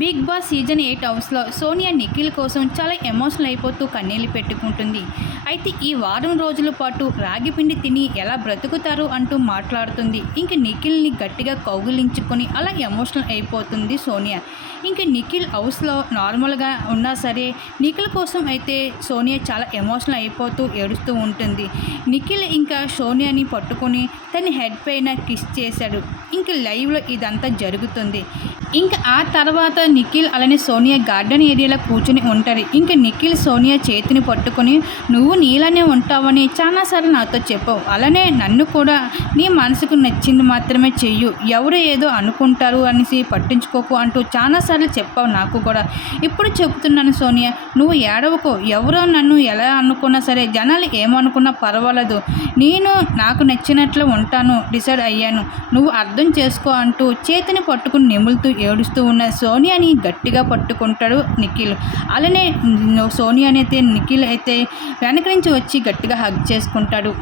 Big boss season 8 హౌస్లో సోనియా నిఖిల్ కోసం చాలా ఎమోషనల్ అయిపోతూ కన్నీళ్లు పెట్టుకుంటుంది. అయితే ఈ వారం రోజుల పాటు రాగి పిండి తిని ఎలా బ్రతుకుతారు అంటూ మాట్లాడుతుంది. ఇంక నిఖిల్ని గట్టిగా కౌగిలించుకొని అలా ఎమోషనల్ అయిపోతుంది సోనియా. ఇంక నిఖిల్ హౌస్లో నార్మల్గా ఉన్నా సరే నిఖిల్ కోసం అయితే సోనియా చాలా ఎమోషనల్ అయిపోతూ ఏడుస్తూ ఉంటుంది. నిఖిల్ ఇంకా సోనియాని పట్టుకొని తన హెడ్ పైన కిస్ చేశాడు. ఇంక లైవ్లో ఇదంతా జరుగుతుంది. ఇంకా ఆ తర్వాత నిఖిల్ అలానే సోనియా గార్డెన్ ఏరియాలో కూర్చుని ఉంటారు. ఇంకా నిఖిల్ సోనియా చేతిని పట్టుకొని నువ్వు నీలానే ఉంటావని చాలాసార్లు నాతో చెప్పావు, అలానే నన్ను కూడా నీ మనసుకు నచ్చింది మాత్రమే చెయ్యు, ఎవరు ఏదో అనుకుంటారు అనేసి పట్టించుకోకు అంటూ చాలాసార్లు చెప్పావు నాకు కూడా. ఇప్పుడు చెప్తున్నాను సోనియా, నువ్వు ఏడవకు, ఎవరో నన్ను ఎలా అనుకున్నా సరే, జనాలు ఏమనుకున్నా పర్వాలేదు, నేను నాకు నచ్చినట్లు ఉంటాను డిసైడ్ అయ్యాను, నువ్వు అర్థం చేసుకో అంటూ చేతిని పట్టుకుని నిములుతూ ఏడుస్తూ ఉన్న సోనియాని గట్టిగా పట్టుకుంటాడు నిఖిల్. అలానే సోనియాని అయితే నిఖిల్ అయితే వెనక నుంచి వచ్చి గట్టిగా హగ్ చేసుకుంటాడు.